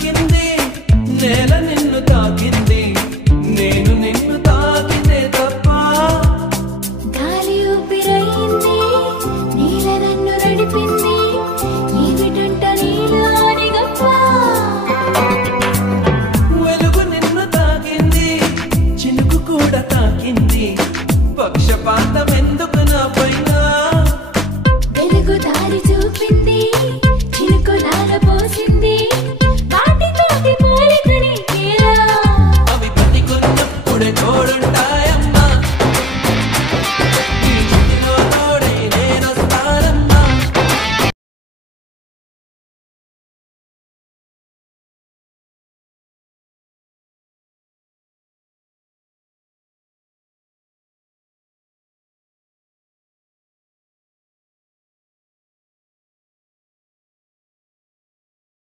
తాకింది నేల నిన్ను తాకింది నేను నిన్ను తాకితే తప్ప గాలి ఊపిరైంది నీల నన్ను నడిపింది ఏమిటంట నీలోని గొప్ప వెలుగు నిన్ను తాకింది చినుకు కూడా తాకింది పక్షపాతం ఎందుకు నా పైన వెలుగు దారి చూపింది చినుకు నారపోసింది